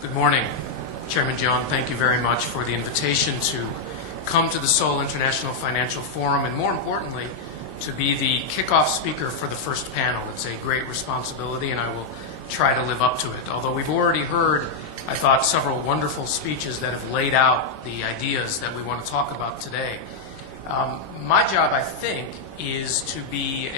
Good morning, Chairman John. Thank you very much for the invitation to come to the Seoul International Financial Forum and, more importantly, to be the kickoff speaker for the first panel. It's a great responsibility, and I will try to live up to it. Although we've already heard, I thought, several wonderful speeches that have laid out the ideas that we want to talk about today. My job, I think, is to be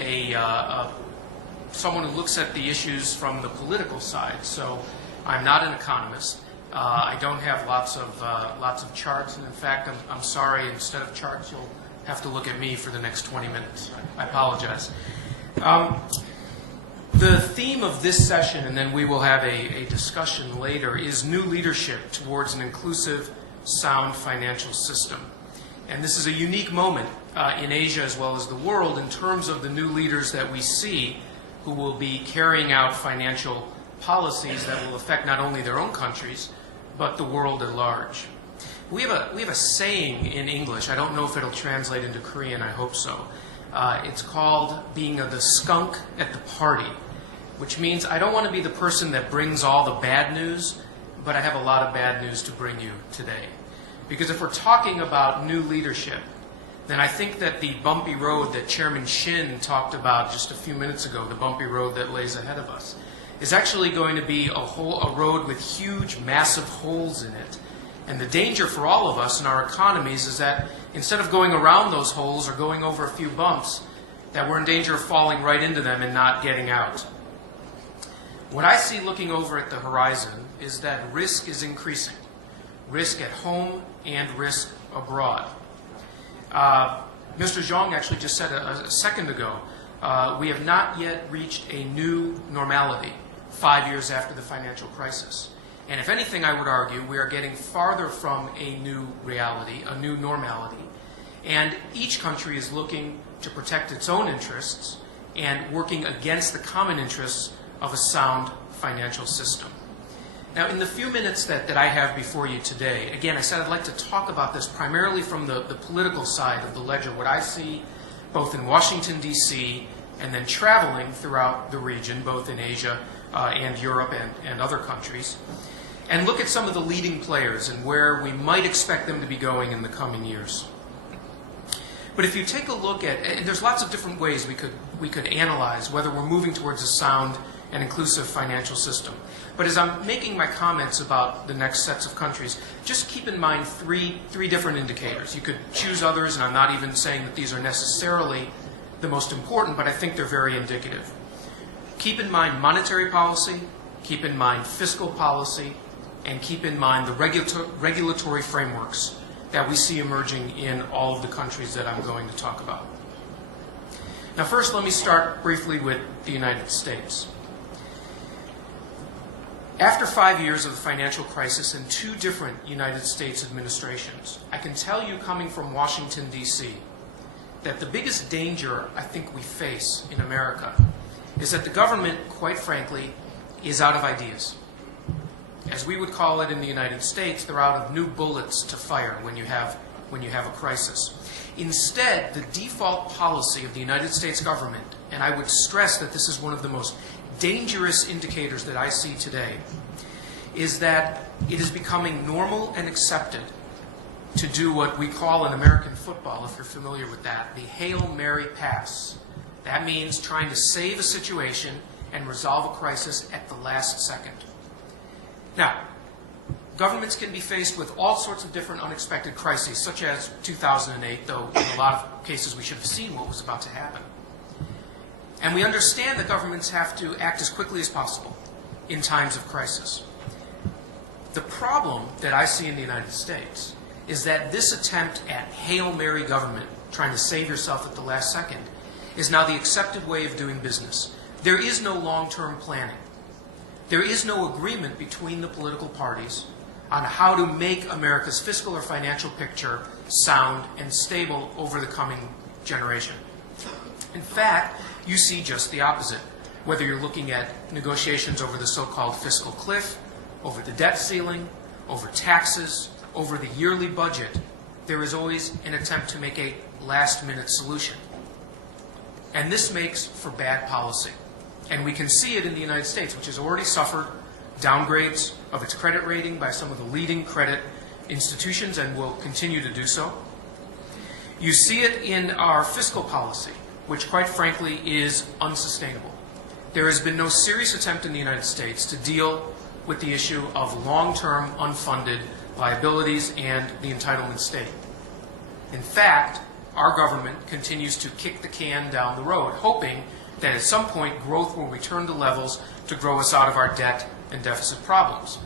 someone who looks at the issues from the political side. So I'm not an economist. I don't have lots of charts, and in fact, I'm sorry. Instead of charts, you'll have to look at me for the next 20 minutes. I apologize. The theme of this session, and then we will have a discussion later, is new leadership towards an inclusive, sound financial system. And this is a unique moment in Asia as well as the world in terms of the new leaders that we see who will be carrying out financial policies that will affect not only their own countries, but the world at large. We have a saying in English. I don't know if it'll translate into Korean. I hope so. It's called being the skunk at the party, which means I don't want to be the person that brings all the bad news, but I have a lot of bad news to bring you today. Because if we're talking about new leadership, then I think that the bumpy road that Chairman Shin talked about just a few minutes ago, the bumpy road that lays ahead of us, is actually going to be a road with huge, massive holes in it. And the danger for all of us in our economies is that instead of going around those holes or going over a few bumps, that we're in danger of falling right into them and not getting out. What I see looking over at the horizon is that risk is increasing. Risk at home and risk abroad. Mr. Zhang actually just said a second ago, we have not yet reached a new normality 5 years after the financial crisis. And if anything, I would argue we are getting farther from a new reality, a new normality. And each country is looking to protect its own interests and working against the common interests of a sound financial system. Now, in the few minutes that I have before you today, again, I said I'd like to talk about this primarily from the political side of the ledger, what I see both in Washington, D.C., and then traveling throughout the region, both in Asia and Europe and other countries, and look at some of the leading players and where we might expect them to be going in the coming years. But if you take a look at, and there's lots of different ways we could analyze whether we're moving towards a sound and inclusive financial system. But as I'm making my comments about the next sets of countries, just keep in mind three different indicators. You could choose others, and I'm not even saying that these are necessarily the most important, but I think they're very indicative. Keep in mind monetary policy, keep in mind fiscal policy, and keep in mind the regulatory frameworks that we see emerging in all of the countries that I'm going to talk about. Now first, let me start briefly with the United States. After 5 years of the financial crisis and 2 different United States administrations, I can tell you, coming from Washington, D.C., that the biggest danger I think we face in America is that the government, quite frankly, is out of ideas. As we would call it in the United States, they're out of new bullets to fire when you have a crisis. Instead, the default policy of the United States government, and I would stress that this is one of the most dangerous indicators that I see today, is that it is becoming normal and accepted to do what we call in American football, if you're familiar with that, the Hail Mary pass. That means trying to save a situation and resolve a crisis at the last second. Now, governments can be faced with all sorts of different unexpected crises, such as 2008, though in a lot of cases we should have seen what was about to happen. And we understand that governments have to act as quickly as possible in times of crisis. The problem that I see in the United States is that this attempt at Hail Mary government, trying to save yourself at the last second, is now the accepted way of doing business. There is no long-term planning. There is no agreement between the political parties on how to make America's fiscal or financial picture sound and stable over the coming generation. In fact, you see just the opposite. Whether you're looking at negotiations over the so-called fiscal cliff, over the debt ceiling, over taxes, over the yearly budget, there is always an attempt to make a last-minute solution. And this makes for bad policy. And we can see it in the United States, which has already suffered downgrades of its credit rating by some of the leading credit institutions and will continue to do so. You see it in our fiscal policy, which quite frankly is unsustainable. There has been no serious attempt in the United States to deal with the issue of long-term unfunded liabilities and the entitlement state. In fact, our government continues to kick the can down the road, hoping that at some point growth will return to levels to grow us out of our debt and deficit problems.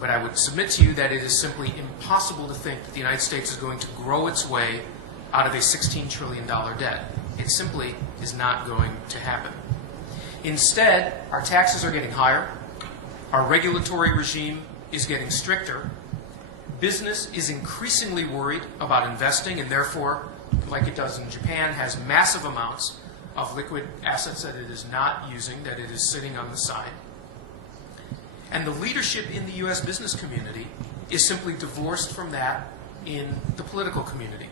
But I would submit to you that it is simply impossible to think that the United States is going to grow its way out of a $16 trillion debt. It simply is not going to happen. Instead, our taxes are getting higher, our regulatory regime is getting stricter, business is increasingly worried about investing and therefore, like it does in Japan, has massive amounts of liquid assets that it is not using, that it is sitting on the side. And the leadership in the U.S. business community is simply divorced from that in the political community.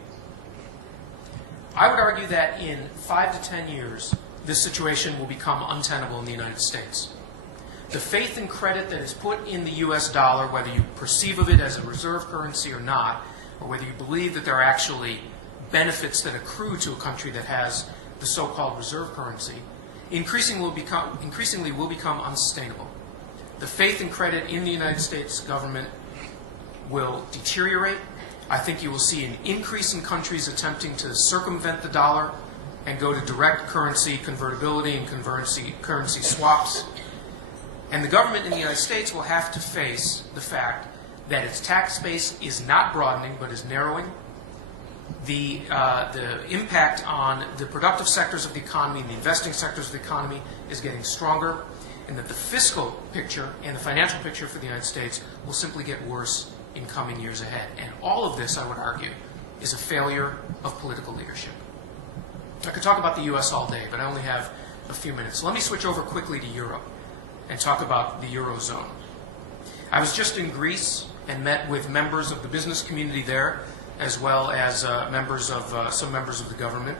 I would argue that in 5 to 10 years, this situation will become untenable in the United States. The faith and credit that is put in the U.S. dollar, whether you perceive of it as a reserve currency or not, or whether you believe that there are actually benefits that accrue to a country that has the so-called reserve currency, increasingly will become unsustainable. The faith and credit in the United States government will deteriorate. I think you will see an increase in countries attempting to circumvent the dollar and go to direct currency convertibility and currency swaps. And the government in the United States will have to face the fact that its tax base is not broadening but is narrowing. The impact on the productive sectors of the economy and the investing sectors of the economy is getting stronger, and that the fiscal picture and the financial picture for the United States will simply get worse in coming years ahead. And all of this, I would argue, is a failure of political leadership. I could talk about the U.S. all day, but I only have a few minutes. So let me switch over quickly to Europe and talk about the Eurozone. I was just in Greece and met with members of the business community there, as well as some members of the government.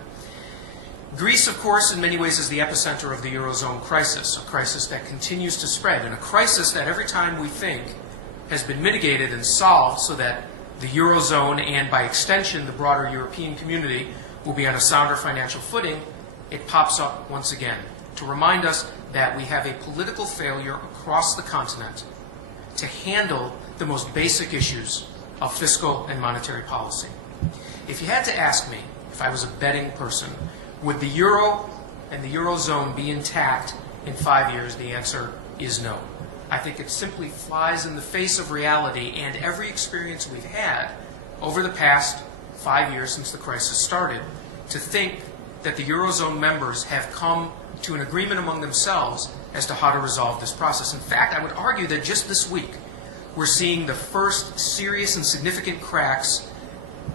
Greece, of course, in many ways is the epicenter of the Eurozone crisis, a crisis that continues to spread, and a crisis that every time we think has been mitigated and solved so that the Eurozone and, by extension, the broader European community will be on a sounder financial footing, it pops up once again to remind us that we have a political failure across the continent to handle the most basic issues of fiscal and monetary policy. If you had to ask me, if I was a betting person, would the Euro and the Eurozone be intact in 5 years, the answer is no. I think it simply flies in the face of reality and every experience we've had over the past 5 years since the crisis started to think that the Eurozone members have come to an agreement among themselves as to how to resolve this process. In fact, I would argue that just this week we're seeing the first serious and significant cracks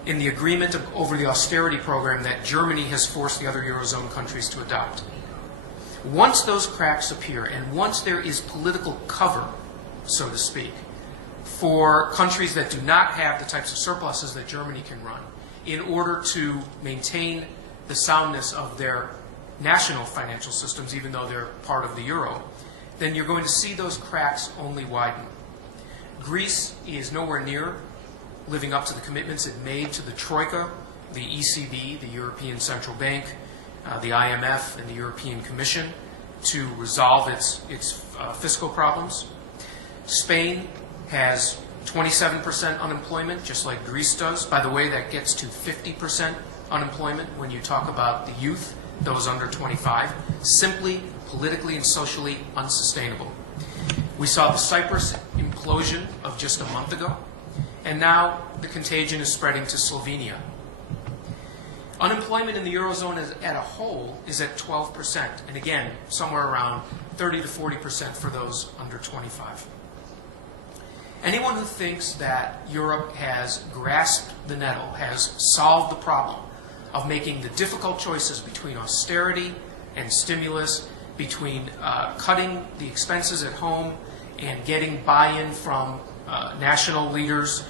in the agreement over the austerity program that Germany has forced the other Eurozone countries to adopt. Once those cracks appear, and once there is political cover, so to speak, for countries that do not have the types of surpluses that Germany can run, in order to maintain the soundness of their national financial systems, even though they're part of the euro, then you're going to see those cracks only widen. Greece is nowhere near living up to the commitments it made to the Troika, the ECB, the European Central Bank, the IMF, and the European Commission to resolve its fiscal problems. Spain has 27% unemployment, just like Greece does. By the way, that gets to 50% unemployment when you talk about the youth, those under 25. Simply, politically, and socially unsustainable. We saw the Cyprus implosion of just a month ago, and now the contagion is spreading to Slovenia. Unemployment in the Eurozone as a whole is at 12%, and again, somewhere around 30 to 40% for those under 25. Anyone who thinks that Europe has grasped the nettle, has solved the problem of making the difficult choices between austerity and stimulus, between cutting the expenses at home and getting buy-in from national leaders,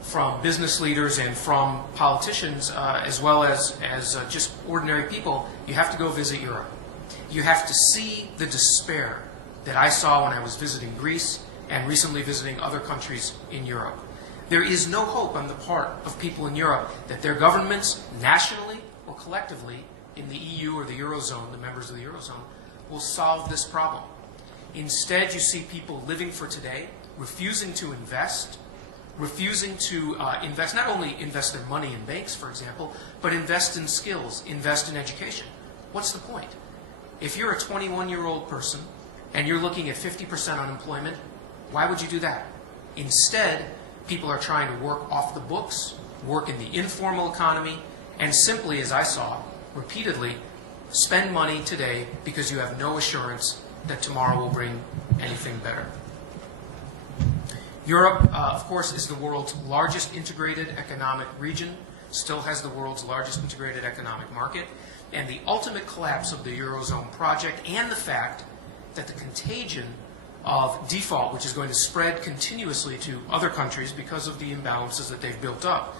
from business leaders, and from politicians, as well as just ordinary people, you have to go visit Europe. You have to see the despair that I saw when I was visiting Greece and recently visiting other countries in Europe. There is no hope on the part of people in Europe that their governments, nationally or collectively, in the EU or the Eurozone, the members of the Eurozone, will solve this problem. Instead, you see people living for today, refusing to invest, refusing to invest, not only invest their money in banks, for example, but invest in skills, invest in education. What's the point? If you're a 21-year-old person and you're looking at 50% unemployment, why would you do that? Instead, people are trying to work off the books, work in the informal economy, and simply, as I saw repeatedly, spend money today because you have no assurance that tomorrow will bring anything better. Europe, of course, is the world's largest integrated economic region, still has the world's largest integrated economic market, and the ultimate collapse of the Eurozone project and the fact that the contagion of default, which is going to spread continuously to other countries because of the imbalances that they've built up,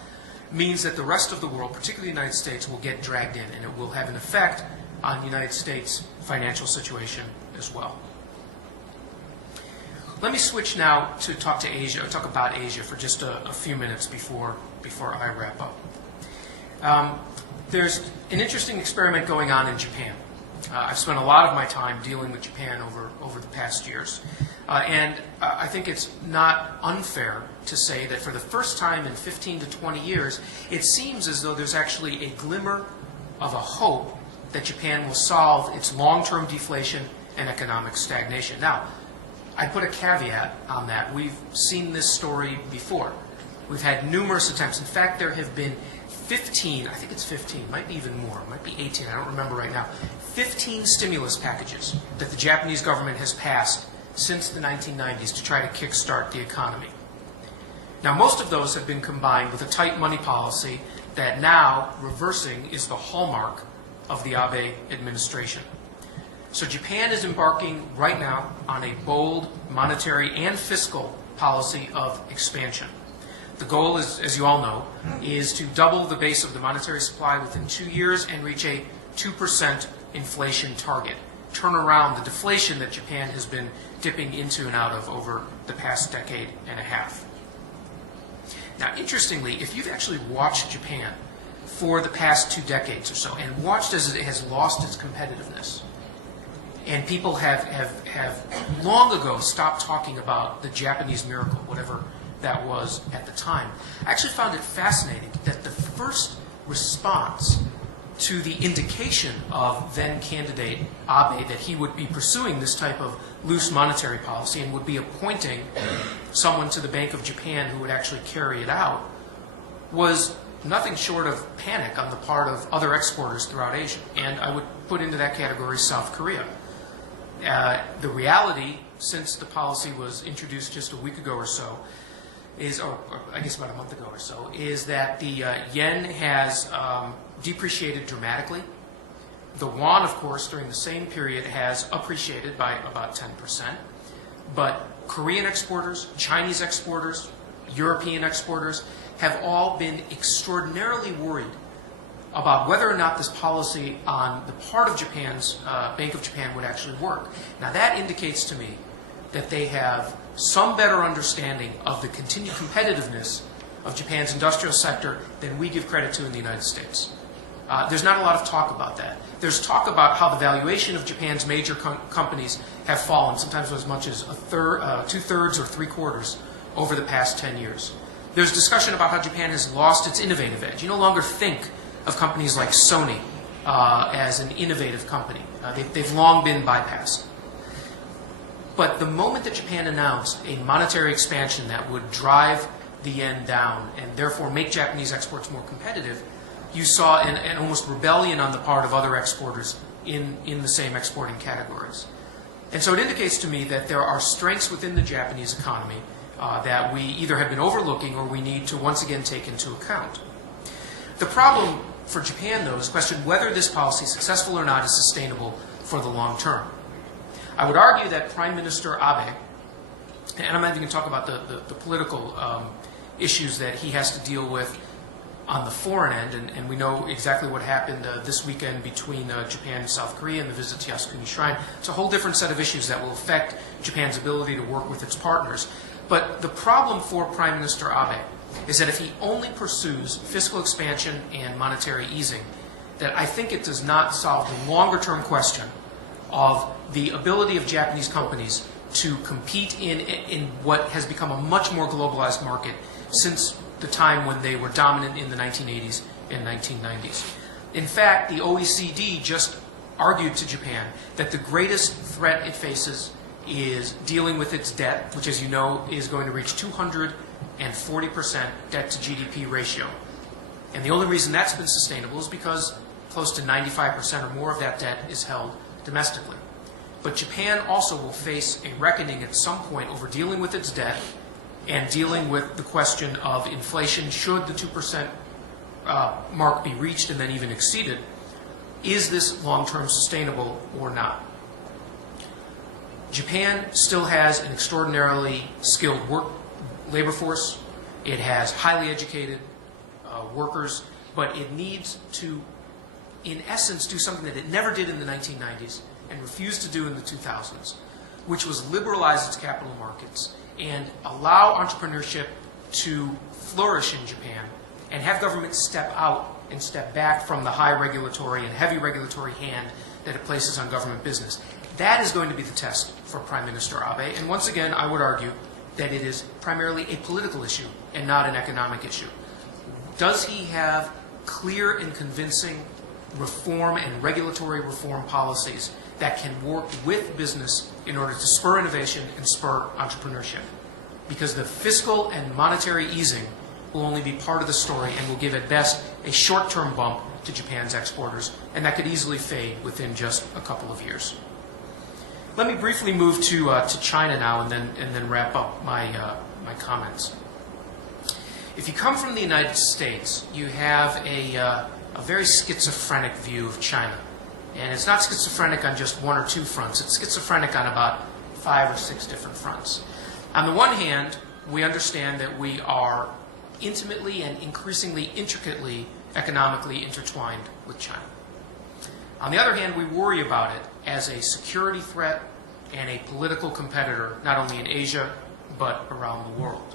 means that the rest of the world, particularly the United States, will get dragged in, and it will have an effect on the United States' financial situation as well. Let me switch now to talk about Asia for just a few minutes before I wrap up. There's an interesting experiment going on in Japan. I've spent a lot of my time dealing with Japan over the past years. And I think it's not unfair to say that for the first time in 15 to 20 years, it seems as though there's actually a glimmer of a hope that Japan will solve its long-term deflation and economic stagnation. Now, I put a caveat on that. We've seen this story before. We've had numerous attempts. In fact, there have been 15, I think it's 15, might be even more, might be 18, I don't remember right now, 15 stimulus packages that the Japanese government has passed since the 1990s to try to kickstart the economy. Now, most of those have been combined with a tight money policy that now, reversing, is the hallmark of the Abe administration. So Japan is embarking right now on a bold monetary and fiscal policy of expansion. The goal is, as you all know, is to double the base of the monetary supply within 2 years and reach a 2% inflation target. Turn around the deflation that Japan has been dipping into and out of over the past decade and a half. Now, interestingly, if you've actually watched Japan for the past 2 decades or so and watched as it has lost its competitiveness, and people have long ago stopped talking about the Japanese miracle, whatever that was at the time. I actually found it fascinating that the first response to the indication of then-candidate Abe that he would be pursuing this type of loose monetary policy and would be appointing someone to the Bank of Japan who would actually carry it out was nothing short of panic on the part of other exporters throughout Asia. And I would put into that category South Korea. The reality, since the policy was introduced just a week ago or so, or I guess about a month ago or so, is that the yen has depreciated dramatically. The won, of course, during the same period has appreciated by about 10%. But Korean exporters, Chinese exporters, European exporters have all been extraordinarily worried about whether or not this policy on the part of Japan's Bank of Japan would actually work. Now that indicates to me that they have some better understanding of the continued competitiveness of Japan's industrial sector than we give credit to in the United States. There's not a lot of talk about that. There's talk about how the valuation of Japan's major companies have fallen, sometimes as much as two-thirds or three-quarters over the past 10 years. There's discussion about how Japan has lost its innovative edge. You no longer think of companies like Sony as an innovative company. They've long been bypassed. But the moment that Japan announced a monetary expansion that would drive the yen down and therefore make Japanese exports more competitive, you saw an almost rebellion on the part of other exporters in the same exporting categories. And so it indicates to me that there are strengths within the Japanese economy that we either have been overlooking or we need to once again take into account. The problem for Japan, though, is the question whether this policy, successful or not, is sustainable for the long term. I would argue that Prime Minister Abe, and I'm not even going to talk about the political issues that he has to deal with on the foreign end, and we know exactly what happened this weekend between Japan and South Korea and the visit to Yasukuni Shrine. It's a whole different set of issues that will affect Japan's ability to work with its partners. But the problem for Prime Minister Abe is that if he only pursues fiscal expansion and monetary easing, that I think it does not solve the longer-term question of the ability of Japanese companies to compete in what has become a much more globalized market since the time when they were dominant in the 1980s and 1990s. In fact, the OECD just argued to Japan that the greatest threat it faces is dealing with its debt, which, as you know, is going to reach 240% debt to GDP ratio. And the only reason that's been sustainable is because close to 95% or more of that debt is held domestically. But Japan also will face a reckoning at some point over dealing with its debt and dealing with the question of inflation. Should the 2% mark be reached and then even exceeded, is this long-term sustainable or not? Japan still has an extraordinarily skilled labor force. It has highly educated workers, but it needs to, in essence, do something that it never did in the 1990s and refused to do in the 2000s, which was liberalize its capital markets and allow entrepreneurship to flourish in Japan and have government step out and step back from the high regulatory and heavy regulatory hand that it places on government business. That is going to be the test for Prime Minister Abe. And once again, I would argue that it is primarily a political issue and not an economic issue. Does he have clear and convincing reform and regulatory reform policies that can work with business in order to spur innovation and spur entrepreneurship? Because the fiscal and monetary easing will only be part of the story and will give at best a short-term bump to Japan's exporters, and that could easily fade within just a couple of years. Let me briefly move to China now and then wrap up my comments. If you come from the United States, you have a very schizophrenic view of China. And it's not schizophrenic on just one or two fronts. It's schizophrenic on about 5 or 6 different fronts. On the one hand, we understand that we are intimately and increasingly intricately economically intertwined with China. On the other hand, we worry about it as a security threat and a political competitor, not only in Asia, but around the world.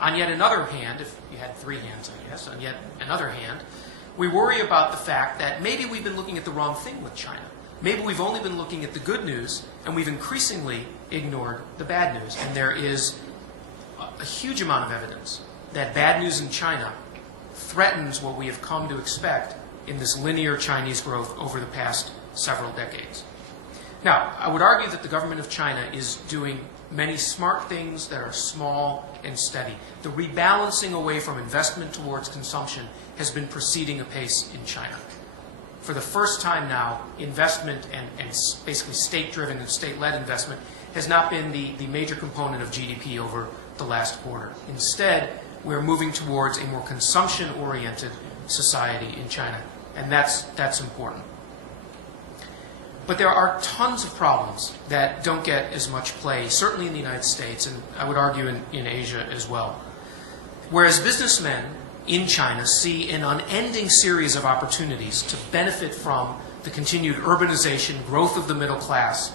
On yet another hand, if you had 3 hands, I guess, on yet another hand, we worry about the fact that maybe we've been looking at the wrong thing with China. Maybe we've only been looking at the good news, and we've increasingly ignored the bad news. And there is a huge amount of evidence that bad news in China threatens what we have come to expect in this linear Chinese growth over the past several decades. Now, I would argue that the government of China is doing many smart things that are small and steady. The rebalancing away from investment towards consumption has been proceeding apace in China. For the first time now, investment and basically state-driven and state-led investment has not been the major component of GDP over the last quarter. Instead, we're moving towards a more consumption-oriented society in China, and that's important. But there are tons of problems that don't get as much play, certainly in the United States, and I would argue in Asia as well. Whereas businessmen in China see an unending series of opportunities to benefit from the continued urbanization, growth of the middle class,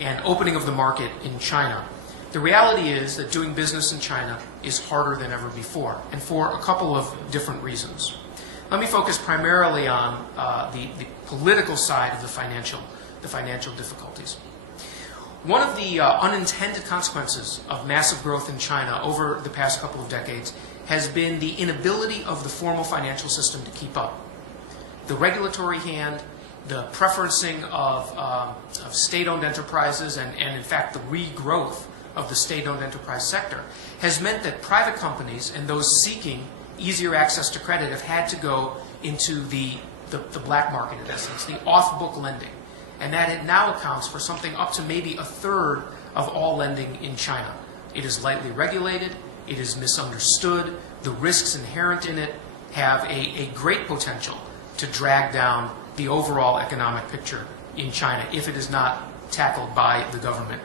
and opening of the market in China, the reality is that doing business in China is harder than ever before, and for a couple of different reasons. Let me focus primarily on the political side of the financial difficulties. One of the unintended consequences of massive growth in China over the past couple of decades has been the inability of the formal financial system to keep up. The regulatory hand, the preferencing of state-owned enterprises, and in fact the regrowth of the state-owned enterprise sector has meant that private companies and those seeking easier access to credit have had to go into the black market, in essence, the off-book lending. And that it now accounts for something up to maybe 1/3 of all lending in China. It is lightly regulated. It is misunderstood. The risks inherent in it have a great potential to drag down the overall economic picture in China if it is not tackled by the government.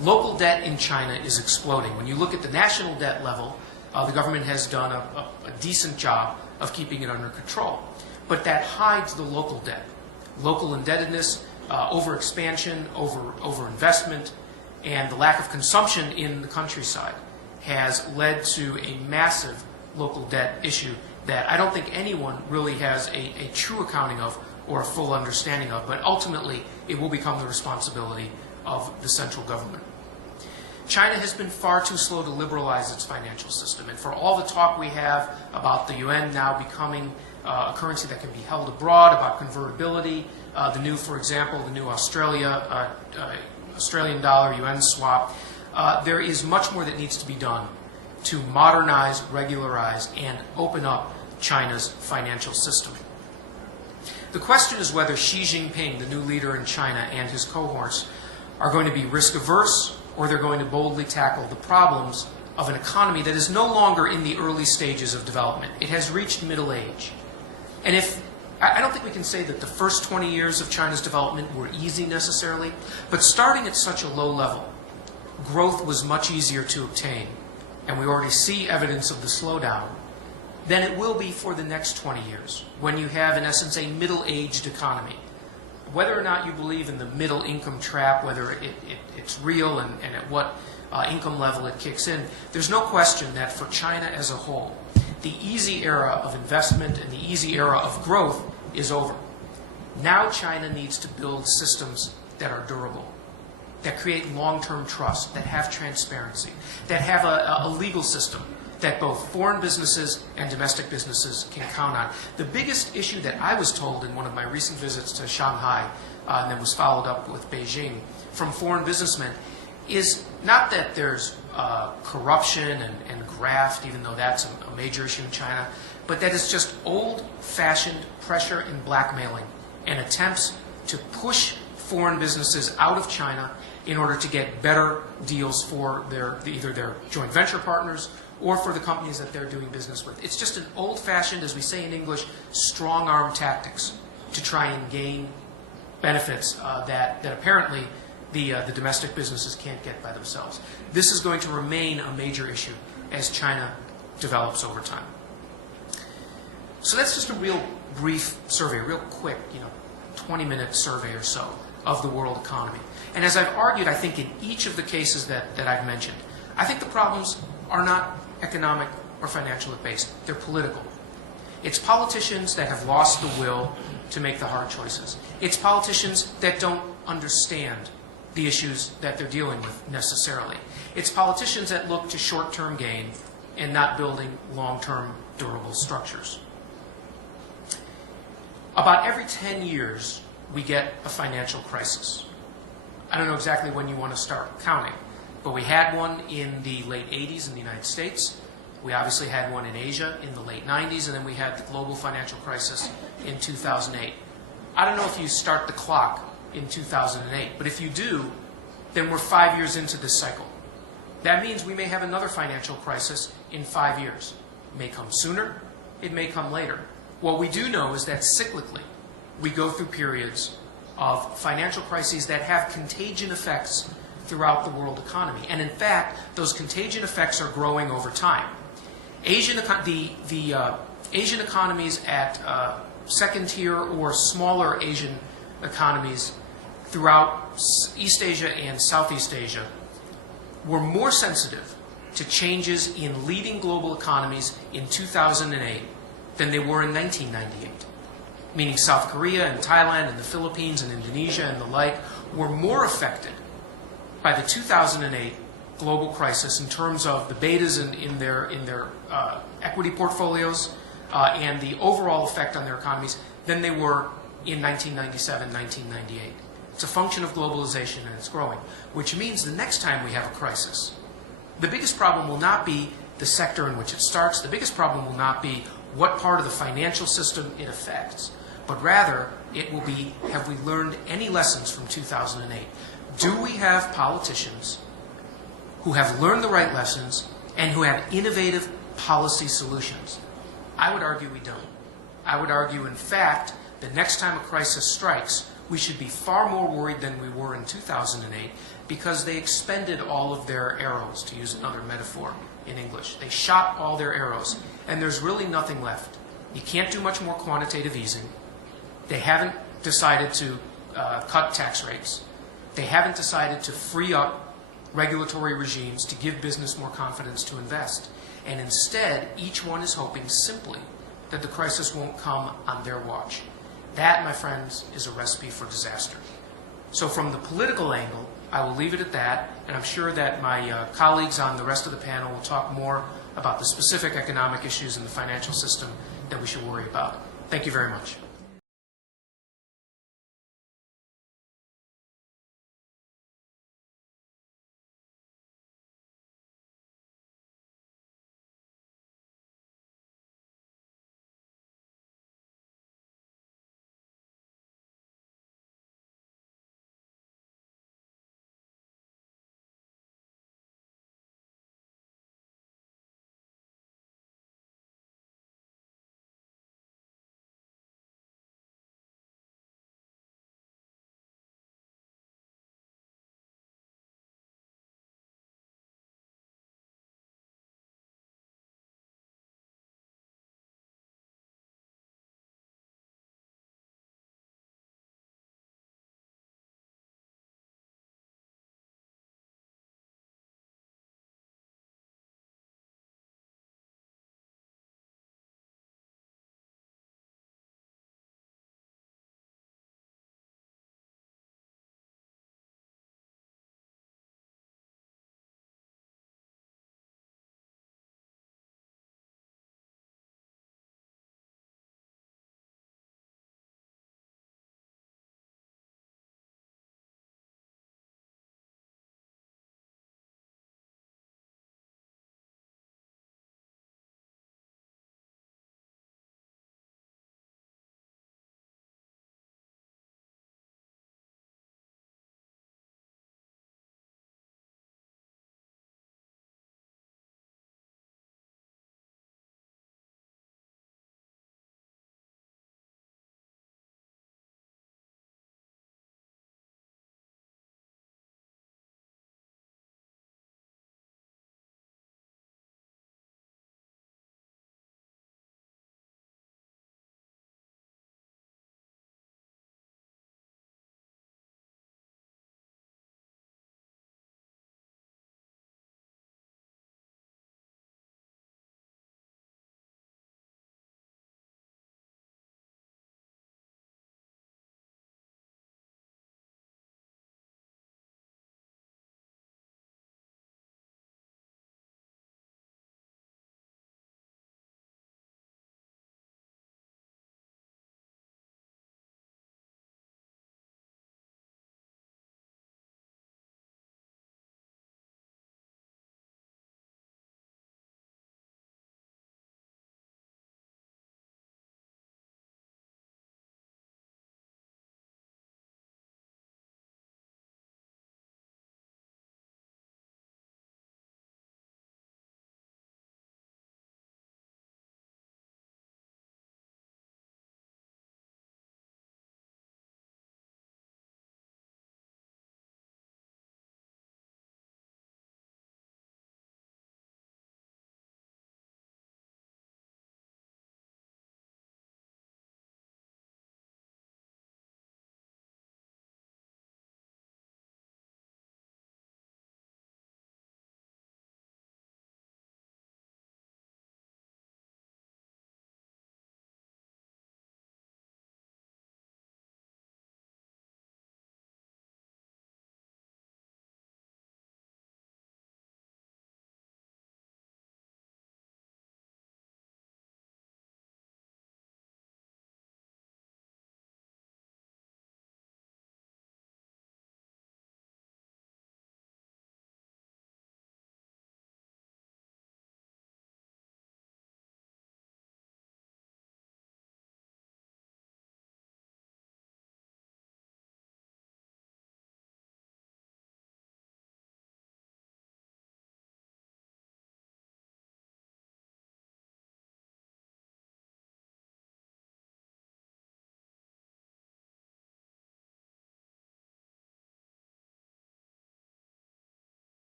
Local debt in China is exploding. When you look at the national debt level, the government has done a decent job of keeping it under control. But that hides the local debt. Local indebtedness, overexpansion, overinvestment, and the lack of consumption in the countryside has led to a massive local debt issue that I don't think anyone really has a true accounting of or a full understanding of, but ultimately it will become the responsibility of the central government. China has been far too slow to liberalize its financial system, and for all the talk we have about the yuan now becoming a currency that can be held abroad, about convertibility, for example, the new Australian dollar yuan swap, there is much more that needs to be done to modernize, regularize, and open up China's financial system. The question is whether Xi Jinping, the new leader in China, and his cohorts are going to be risk-averse, or they're going to boldly tackle the problems of an economy that is no longer in the early stages of development. It has reached middle age. And I don't think we can say that the first 20 years of China's development were easy necessarily, but starting at such a low level, growth was much easier to obtain, and we already see evidence of the slowdown, than it will be for the next 20 years, when you have, in essence, a middle-aged economy. Whether or not you believe in the middle income trap, whether it's real and at what income level it kicks in, there's no question that for China as a whole, the easy era of investment and the easy era of growth is over. Now China needs to build systems that are durable, that create long-term trust, that have transparency, that have a legal system that both foreign businesses and domestic businesses can count on. The biggest issue that I was told in one of my recent visits to Shanghai, and then was followed up with Beijing, from foreign businessmen, is not that there's corruption and graft, even though that's a major issue in China, but that it's just old-fashioned pressure and blackmailing and attempts to push foreign businesses out of China in order to get better deals for either their joint venture partners or for the companies that they're doing business with. It's just an old-fashioned, as we say in English, strong-arm tactics to try and gain benefits that apparently the domestic businesses can't get by themselves. This is going to remain a major issue as China develops over time. So that's just a real brief survey, a real quick, 20-minute survey or so of the world economy. And as I've argued, I think in each of the cases that I've mentioned, I think the problems are not economic or financially based. They're political. It's politicians that have lost the will to make the hard choices. It's politicians that don't understand the issues that they're dealing with necessarily. It's politicians that look to short-term gain and not building long-term durable structures. About every 10 years, we get a financial crisis. I don't know exactly when you want to start counting, but we had one in the late 80s in the United States. We obviously had one in Asia in the late 90s, and then we had the global financial crisis in 2008. I don't know if you start the clock in 2008, but if you do, then we're 5 years into this cycle. That means we may have another financial crisis in 5 years. It may come sooner, it may come later. What we do know is that cyclically, we go through periods of financial crises that have contagion effects throughout the world economy. And in fact, those contagion effects are growing over time. The Asian economies at second tier or smaller Asian economies throughout East Asia and Southeast Asia were more sensitive to changes in leading global economies in 2008 than they were in 1998. Meaning South Korea and Thailand and the Philippines and Indonesia and the like were more affected by the 2008 global crisis in terms of the betas in their equity portfolios and the overall effect on their economies than they were in 1997, 1998. It's a function of globalization and it's growing, which means the next time we have a crisis, the biggest problem will not be the sector in which it starts. The biggest problem will not be what part of the financial system it affects, but rather it will be, have we learned any lessons from 2008? Do we have politicians who have learned the right lessons and who have innovative policy solutions? I would argue we don't. I would argue, in fact, the next time a crisis strikes, we should be far more worried than we were in 2008 because they expended all of their arrows, to use another metaphor in English. They shot all their arrows, and there's really nothing left. You can't do much more quantitative easing. They haven't decided to cut tax rates. They haven't decided to free up regulatory regimes to give business more confidence to invest. And instead, each one is hoping simply that the crisis won't come on their watch. That, my friends, is a recipe for disaster. So from the political angle, I will leave it at that, and I'm sure that my colleagues on the rest of the panel will talk more about the specific economic issues in the financial system that we should worry about. Thank you very much.